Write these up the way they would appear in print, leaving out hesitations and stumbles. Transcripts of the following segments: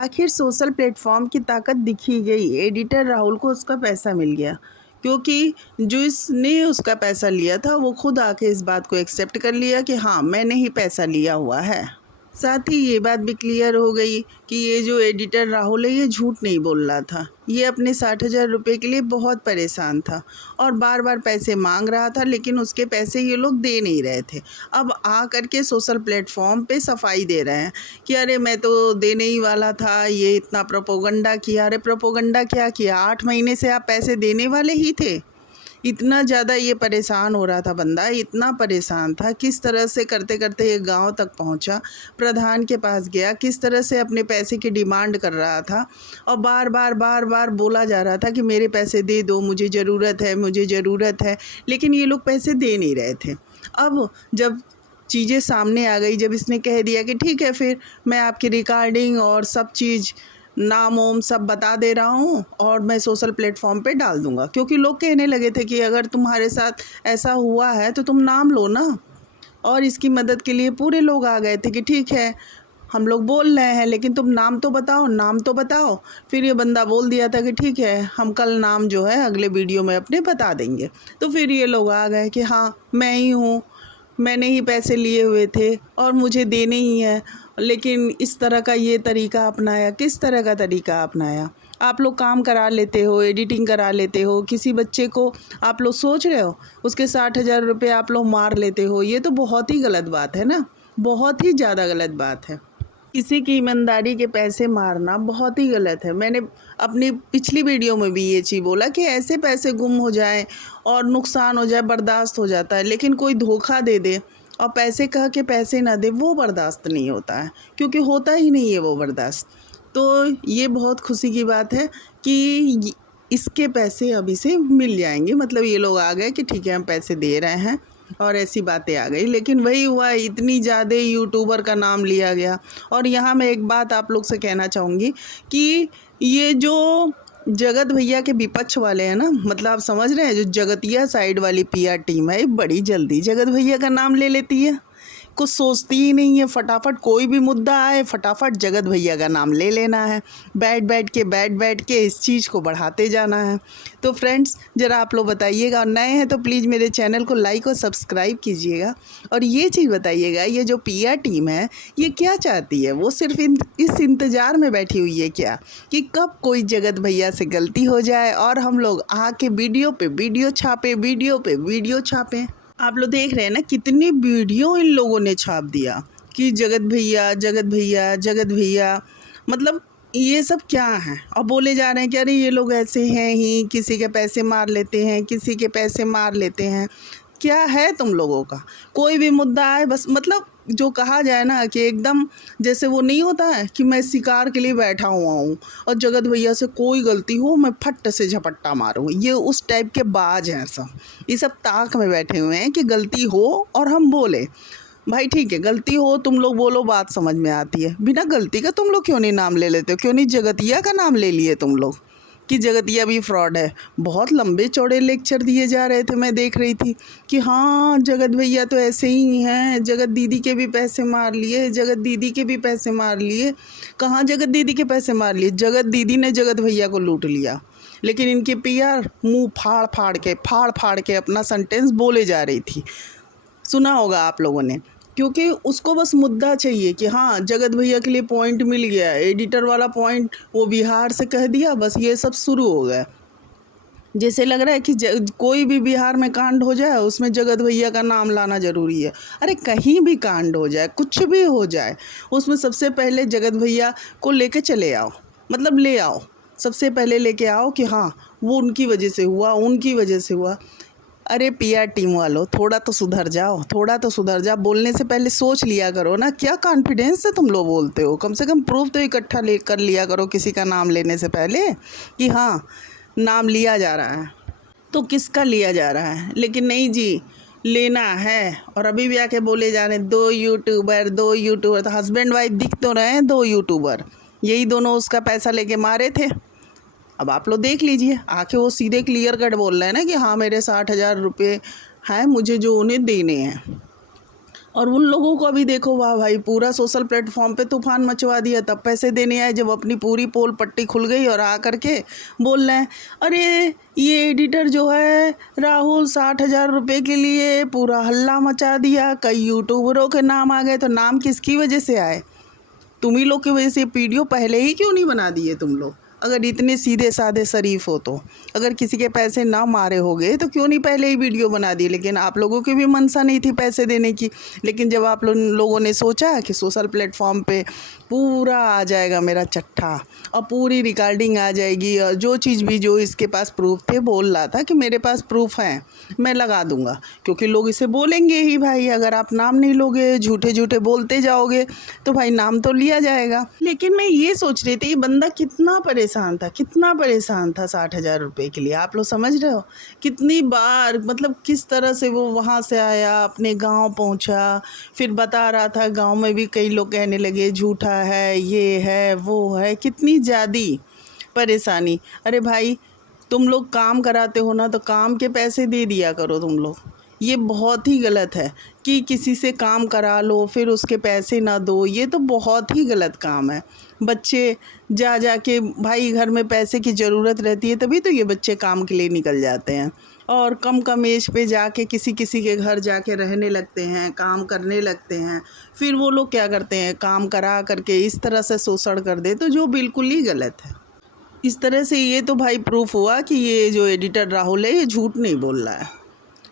आखिर social platform की ताकत दिखी गई। एडिटर राहुल को उसका पैसा मिल गया, क्योंकि जो इसने उसका पैसा लिया था वो खुद आके इस बात को एक्सेप्ट कर लिया कि हाँ, मैंने ही पैसा लिया हुआ है। साथ ही ये बात भी क्लियर हो गई कि ये जो एडिटर राहुल है ये झूठ नहीं बोल रहा था। ये अपने 60,000 रुपये के लिए बहुत परेशान था और बार बार पैसे मांग रहा था, लेकिन उसके पैसे ये लोग दे नहीं रहे थे। अब आ करके सोशल प्लेटफॉर्म पे सफाई दे रहे हैं कि अरे मैं तो देने ही वाला था, ये इतना प्रोपोगंडा किया। अरे प्रोपोगंडा क्या किया? 8 महीने से आप पैसे देने वाले ही थे। इतना ज़्यादा ये परेशान हो रहा था बंदा, इतना परेशान था, किस तरह से करते करते ये गांव तक पहुंचा, प्रधान के पास गया, किस तरह से अपने पैसे की डिमांड कर रहा था और बार बार बार बार बोला जा रहा था कि मेरे पैसे दे दो, मुझे ज़रूरत है, मुझे ज़रूरत है। लेकिन ये लोग पैसे दे नहीं रहे थे। अब जब चीज़ें सामने आ गई, जब इसने कह दिया कि ठीक है, फिर मैं आपकी रिकॉर्डिंग और सब चीज़, नाम ओम सब बता दे रहा हूँ और मैं सोशल प्लेटफॉर्म पे डाल दूँगा, क्योंकि लोग कहने लगे थे कि अगर तुम्हारे साथ ऐसा हुआ है तो तुम नाम लो ना। और इसकी मदद के लिए पूरे लोग आ गए थे कि ठीक है, हम लोग बोल रहे हैं लेकिन तुम नाम तो बताओ, नाम तो बताओ। फिर ये बंदा बोल दिया था कि ठीक है, हम कल नाम जो है अगले वीडियो में अपने बता देंगे। तो फिर ये लोग आ गए कि हाँ, मैं ही हूँ, मैंने ही पैसे लिए हुए थे और मुझे देने ही हैं। लेकिन इस तरह का ये तरीका अपनाया। किस तरह का तरीका अपनाया? आप लोग काम करा लेते हो, एडिटिंग करा लेते हो, किसी बच्चे को आप लोग सोच रहे हो उसके 60,000 रुपये आप लोग मार लेते हो। ये तो बहुत ही गलत बात है ना, बहुत ही ज़्यादा गलत बात है। किसी की ईमानदारी के पैसे मारना बहुत ही गलत है। मैंने अपनी पिछली वीडियो में भी ये चीज़ बोला कि ऐसे पैसे गुम हो जाएं और नुकसान हो जाए बर्दाश्त हो जाता है, लेकिन कोई धोखा दे दे और पैसे कह के पैसे ना दे, वो बर्दाश्त नहीं होता है, क्योंकि होता ही नहीं है वो बर्दाश्त। तो ये बहुत खुशी की बात है कि इसके पैसे अभी से मिल जाएंगे। मतलब ये लोग आ गए कि ठीक है, हम पैसे दे रहे हैं और ऐसी बातें आ गई। लेकिन वही हुआ, इतनी ज़्यादा यूट्यूबर का नाम लिया गया। और यहाँ मैं एक बात आप लोग से कहना चाहूँगी कि ये जो जगत भैया के विपक्ष वाले हैं ना, मतलब आप समझ रहे हैं, जो जगतिया साइड वाली पीआर टीम है, ये बड़ी जल्दी जगत भैया का नाम ले लेती है। कुछ सोचती ही नहीं है, फटाफट कोई भी मुद्दा आए फटाफट जगत भैया का नाम ले लेना है, बैठ के इस चीज़ को बढ़ाते जाना है। तो फ्रेंड्स, ज़रा आप लोग बताइएगा, और नए हैं तो प्लीज़ मेरे चैनल को लाइक और सब्सक्राइब कीजिएगा। और ये चीज़ बताइएगा, ये जो पीआर टीम है ये क्या चाहती है? वो सिर्फ इस इंतज़ार में बैठी हुई है क्या कि कब कोई जगत भैया से गलती हो जाए और हम लोग आके वीडियो पे वीडियो छापें, वीडियो पे वीडियो छापें। आप लोग देख रहे हैं ना, कितनी वीडियो इन लोगों ने छाप दिया कि जगत भैया, जगत भैया, जगत भैया। मतलब ये सब क्या है? और बोले जा रहे हैं कि अरे ये लोग ऐसे हैं ही, किसी के पैसे मार लेते हैं, किसी के पैसे मार लेते हैं। क्या है तुम लोगों का? कोई भी मुद्दा आए बस, मतलब जो कहा जाए ना कि एकदम जैसे वो नहीं होता है कि मैं शिकार के लिए बैठा हुआ हूँ और जगत भैया से कोई गलती हो मैं फट से झपट्टा मारूँ, ये उस टाइप के बाज हैं सब। ये सब ताक में बैठे हुए हैं कि गलती हो और हम बोले भाई ठीक है, गलती हो, तुम लोग बोलो, बात समझ में आती है। बिना गलती का तुम लोग क्यों नहीं नाम ले लेते हो? क्यों नहीं जगतिया का नाम ले लिए तुम लोग कि जगतिया भी फ्रॉड है? बहुत लंबे चौड़े लेक्चर दिए जा रहे थे, मैं देख रही थी कि हाँ, जगत भैया तो ऐसे ही हैं, जगत दीदी के भी पैसे मार लिए, जगत दीदी के भी पैसे मार लिए। कहाँ जगत दीदी के पैसे मार लिए? जगत दीदी ने जगत भैया को लूट लिया। लेकिन इनके पीआर मुंह फाड़ फाड़ के अपना सेंटेंस बोले जा रही थी। सुना होगा आप लोगों ने, क्योंकि उसको बस मुद्दा चाहिए कि हाँ, जगत भैया के लिए पॉइंट मिल गया, एडिटर वाला पॉइंट वो बिहार से कह दिया, बस ये सब शुरू हो गया। जैसे लग रहा है कि कोई भी बिहार में कांड हो जाए उसमें जगत भैया का नाम लाना ज़रूरी है। अरे कहीं भी कांड हो जाए, कुछ भी हो जाए, उसमें सबसे पहले जगत भैया को लेके चले आओ, मतलब ले आओ, सबसे पहले लेके आओ कि हाँ, वो उनकी वजह से हुआ, उनकी वजह से हुआ। अरे पीआर टीम वालों, थोड़ा तो सुधर जाओ, थोड़ा तो सुधर जाओ। बोलने से पहले सोच लिया करो ना, क्या कॉन्फिडेंस से तुम लोग बोलते हो? कम से कम प्रूफ तो इकट्ठा ले कर लिया करो किसी का नाम लेने से पहले कि हाँ, नाम लिया जा रहा है तो किसका लिया जा रहा है। लेकिन नहीं जी, लेना है। और अभी भी आके बोले जा रहे हैं दो यूट्यूबर। तो हस्बैंड वाइफ दिख तो रहे हैं, दो यूट्यूबर, यही दोनों उसका पैसा लेके मारे थे। अब आप लोग देख लीजिए, आके वो सीधे क्लियर कट बोल रहे हैं ना कि हाँ, मेरे 60,000 रुपये हैं, मुझे जो उन्हें देने हैं। और उन लोगों को अभी देखो, वाह भाई, पूरा सोशल प्लेटफॉर्म पे तूफान मचवा दिया। तब पैसे देने आए जब अपनी पूरी पोल पट्टी खुल गई और आ करके बोल रहे हैं, अरे ये एडिटर जो है राहुल 60,000 रुपये के लिए पूरा हल्ला मचा दिया, कई यूट्यूबरों के नाम आ गए। तो नाम किसकी वजह से आए? तुम ही लोग की वजह से। वीडियो पहले ही क्यों नहीं बना दिए तुम लोग? अगर इतने सीधे साधे शरीफ हो तो, अगर किसी के पैसे ना मारे होगे तो क्यों नहीं पहले ही वीडियो बना दी? लेकिन आप लोगों की भी मनसा नहीं थी पैसे देने की। लेकिन जब आप लोगों ने सोचा कि सोशल प्लेटफॉर्म पे पूरा आ जाएगा मेरा चट्ठा और पूरी रिकॉर्डिंग आ जाएगी, और जो चीज़ भी, जो इसके पास प्रूफ थे, बोल रहा था कि मेरे पास प्रूफ हैं, मैं लगा दूंगा, क्योंकि लोग इसे बोलेंगे ही भाई। अगर आप नाम नहीं लोगे, झूठे झूठे बोलते जाओगे, तो भाई नाम तो लिया जाएगा। लेकिन मैं ये सोच रही थी, ये बंदा कितना परेशान था, कितना परेशान था 60,000 रुपये के लिए। आप लोग समझ रहे हो कितनी बार, मतलब किस तरह से वो वहाँ से आया, अपने गांव पहुँचा, फिर बता रहा था गांव में भी कई लोग कहने लगे झूठा है, ये है, वो है, कितनी ज़्यादा परेशानी। अरे भाई, तुम लोग काम कराते हो ना, तो काम के पैसे दे दिया करो तुम लोग। ये बहुत ही गलत है कि किसी से काम करा लो फिर उसके पैसे ना दो, ये तो बहुत ही गलत काम है। बच्चे जा के, भाई घर में पैसे की ज़रूरत रहती है, तभी तो ये बच्चे काम के लिए निकल जाते हैं, और कम एज पे जाके किसी के घर जाके रहने लगते हैं, काम करने लगते हैं। फिर वो लोग क्या करते हैं, काम करा करके इस तरह से शोषण कर दे, तो जो बिल्कुल ही गलत है। इस तरह से ये तो भाई प्रूफ हुआ कि ये जो एडिटर राहुल है, ये झूठ नहीं बोल रहा है,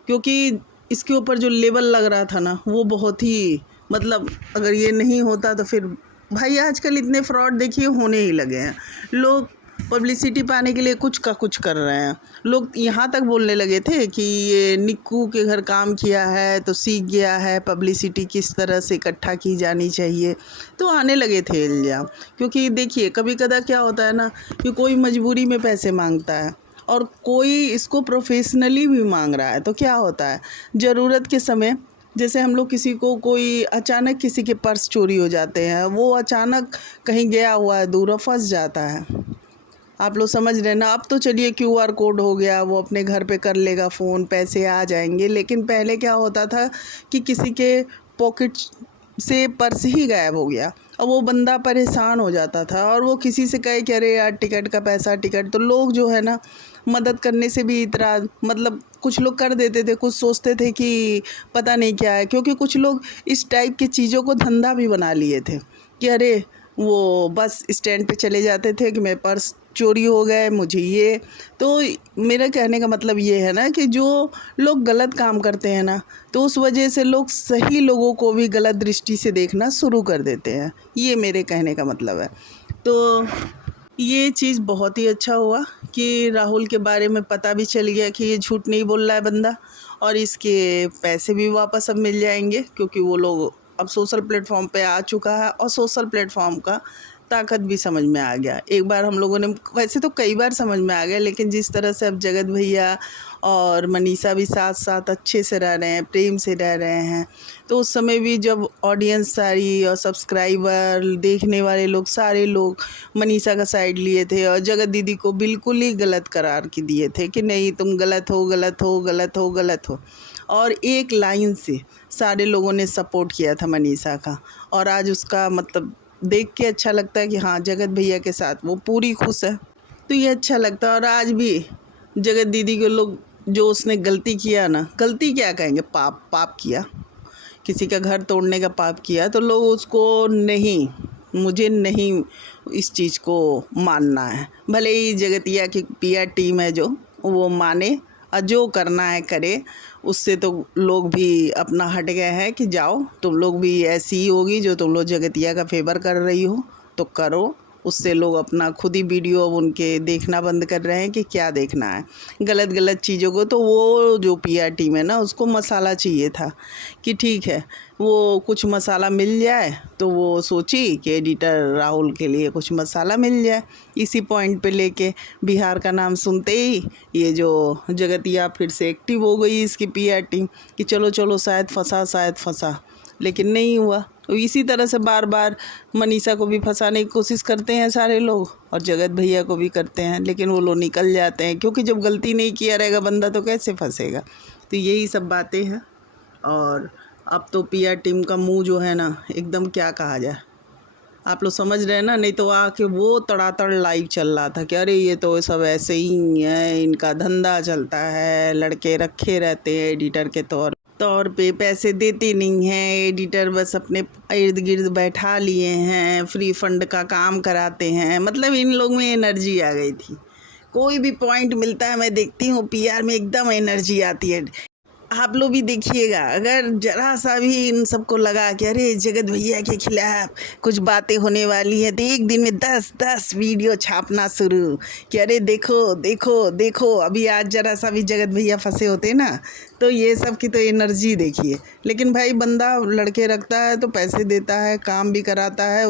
क्योंकि इसके ऊपर जो लेबल लग रहा था ना, वो बहुत ही, मतलब अगर ये नहीं होता तो फिर भाई, आजकल इतने फ्रॉड देखिए होने ही लगे हैं। लोग पब्लिसिटी पाने के लिए कुछ का कुछ कर रहे हैं। लोग यहाँ तक बोलने लगे थे कि ये निक्कू के घर काम किया है तो सीख गया है पब्लिसिटी किस तरह से इकट्ठा की जानी चाहिए, तो आने लगे थे इल्ज़ाम। क्योंकि देखिए, कभी कदा क्या होता है ना, कि कोई मजबूरी में पैसे मांगता है और कोई इसको प्रोफेशनली भी मांग रहा है, तो क्या होता है, ज़रूरत के समय, जैसे हम लोग किसी को, कोई अचानक किसी के पर्स चोरी हो जाते हैं, वो अचानक कहीं गया हुआ है दूर, फंस जाता है। आप लोग समझ रहे हैं ना। अब तो चलिए QR कोड हो गया, वो अपने घर पे कर लेगा फ़ोन, पैसे आ जाएंगे। लेकिन पहले क्या होता था कि किसी के पॉकेट से पर्स ही गायब हो गया और वो बंदा परेशान हो जाता था, और वो किसी से कहे कि अरे यार टिकट का पैसा, टिकट, तो लोग जो है ना, मदद करने से भी इतराज़, मतलब कुछ लोग कर देते थे, कुछ सोचते थे कि पता नहीं क्या है, क्योंकि कुछ लोग इस टाइप की चीज़ों को धंधा भी बना लिए थे कि अरे वो बस स्टैंड पे चले जाते थे कि मेरे पर्स चोरी हो गए, मुझे ये। तो मेरा कहने का मतलब ये है ना कि जो लोग गलत काम करते हैं ना, तो उस वजह से लोग सही लोगों को भी गलत दृष्टि से देखना शुरू कर देते हैं, ये मेरे कहने का मतलब है। तो ये चीज़ बहुत ही अच्छा हुआ कि राहुल के बारे में पता भी चल गया कि ये झूठ नहीं बोल रहा है बंदा, और इसके पैसे भी वापस अब मिल जाएंगे, क्योंकि वो लोग अब सोशल प्लेटफॉर्म पे आ चुका है और सोशल प्लेटफॉर्म का ताकत भी समझ में आ गया। एक बार हम लोगों ने, वैसे तो कई बार समझ में आ गया, लेकिन जिस तरह से अब जगत भैया और मनीषा भी साथ साथ अच्छे से रह रहे हैं, प्रेम से रह रहे हैं, तो उस समय भी जब ऑडियंस सारी और सब्सक्राइबर, देखने वाले लोग, सारे लोग मनीषा का साइड लिए थे और जगत दीदी को बिल्कुल ही गलत करार की दिए थे कि नहीं तुम गलत हो, गलत हो, गलत हो, गलत हो। और एक लाइन से सारे लोगों ने सपोर्ट किया था मनीषा का, और आज उसका मतलब देख के अच्छा लगता है कि हाँ, जगत भैया के साथ वो पूरी खुश है, तो ये अच्छा लगता है। और आज भी जगत दीदी के लोग, जो उसने गलती किया ना, गलती क्या कहेंगे, पाप किया, किसी का घर तोड़ने का पाप किया, तो लोग उसको नहीं, मुझे नहीं इस चीज़ को मानना है। भले ही जगतिया की PR टीम है जो, वो माने और जो करना है करे, उससे तो लोग भी अपना हट गए हैं कि जाओ तुम लोग भी ऐसी ही होगी, जो तुम लोग जगतिया का फेवर कर रही हो तो करो। उससे लोग अपना खुद ही वीडियो अब उनके देखना बंद कर रहे हैं कि क्या देखना है गलत गलत चीज़ों को। तो वो जो PR टीम है ना, उसको मसाला चाहिए था कि ठीक है, वो कुछ मसाला मिल जाए, तो वो सोची कि एडिटर राहुल के लिए कुछ मसाला मिल जाए। इसी पॉइंट पे लेके बिहार का नाम सुनते ही ये जो जगतिया फिर से एक्टिव हो गई, इसकी PR टीम, कि चलो चलो शायद फंसा, लेकिन नहीं हुआ। तो इसी तरह से बार बार मनीषा को भी फंसाने की कोशिश करते हैं सारे लोग, और जगत भैया को भी करते हैं, लेकिन वो लोग निकल जाते हैं, क्योंकि जब गलती नहीं किया रहेगा बंदा तो कैसे फंसेगा। तो यही सब बातें हैं। और अब तो PR टीम का मुंह जो है ना, एकदम क्या कहा जाए, आप लोग समझ रहे हैं ना। नहीं तो आके वो तड़ातड़ लाइव चल रहा था कि अरे ये तो सब ऐसे ही है, इनका धंधा चलता है, लड़के रखे रहते हैं एडिटर के तौर पे, पैसे देते नहीं हैं एडिटर, बस अपने इर्द गिर्द बैठा लिए हैं, फ्री फंड का काम कराते हैं। मतलब इन लोग में एनर्जी आ गई थी। कोई भी पॉइंट मिलता है मैं देखती हूँ PR में एकदम एनर्जी आती है। आप लोग भी देखिएगा, अगर जरा सा भी इन सबको लगा कि अरे जगत भैया के खिलाफ कुछ बातें होने वाली है, तो एक दिन में 10 वीडियो छापना शुरू कि अरे देखो देखो देखो। अभी आज जरा सा भी जगत भैया फंसे होते ना, तो ये सब की तो एनर्जी देखिए। लेकिन भाई बंदा लड़के रखता है तो पैसे देता है, काम भी कराता है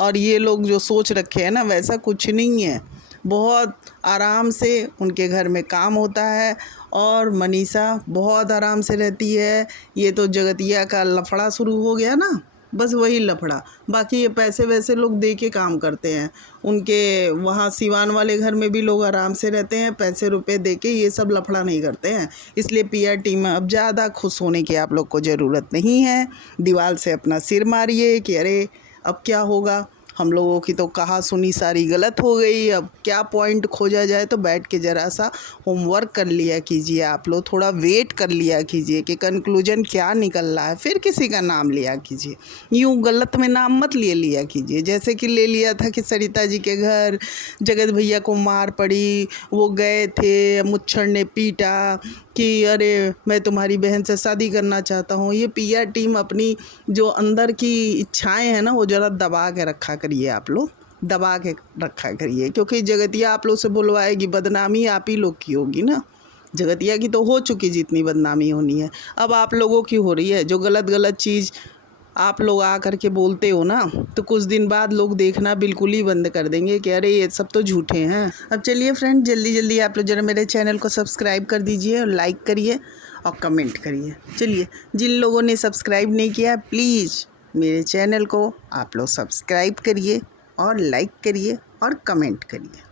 और ये लोग जो सोच रखे हैं ना, वैसा कुछ नहीं है। बहुत आराम से उनके घर में काम होता है और मनीषा बहुत आराम से रहती है। ये तो जगतिया का लफड़ा शुरू हो गया ना, बस वही लफड़ा। बाकी ये पैसे वैसे लोग दे के काम करते हैं। उनके वहाँ सिवान वाले घर में भी लोग आराम से रहते हैं, पैसे रुपए दे के, ये सब लफड़ा नहीं करते हैं। इसलिए PR टीम में अब ज़्यादा खुश होने की आप लोग को ज़रूरत नहीं है। दीवार से अपना सिर मारिए कि अरे अब क्या होगा, हम लोगों की तो कहा सुनी सारी गलत हो गई, अब क्या पॉइंट खोजा जाए। तो बैठ के ज़रा सा होमवर्क कर लिया कीजिए, आप लोग थोड़ा वेट कर लिया कीजिए कि कंक्लूजन क्या निकल रहा है, फिर किसी का नाम लिया कीजिए। यूँ गलत में नाम मत लिया कीजिए। जैसे कि ले लिया था कि सरिता जी के घर जगत भैया को मार पड़ी, वो गए थे, मुच्छर ने पीटा कि अरे मैं तुम्हारी बहन से शादी करना चाहता हूँ। ये PR टीम अपनी जो अंदर की इच्छाएं हैं ना, वो ज़रा दबा के रखा करिए, आप लोग दबा के रखा करिए, क्योंकि जगतिया आप लोग से बुलवाएगी, बदनामी आप ही लोग की होगी ना। जगतिया की तो हो चुकी जितनी बदनामी होनी है, अब आप लोगों की हो रही है। जो गलत चीज़ आप लोग आ कर के बोलते हो ना, तो कुछ दिन बाद लोग देखना बिल्कुल ही बंद कर देंगे कि अरे ये सब तो झूठे हैं। अब चलिए फ्रेंड, जल्दी आप लोग ज़रा मेरे चैनल को सब्सक्राइब कर दीजिए और लाइक करिए और कमेंट करिए। चलिए, जिन लोगों ने सब्सक्राइब नहीं किया, प्लीज़ मेरे चैनल को आप लोग सब्सक्राइब करिए और लाइक करिए और कमेंट करिए।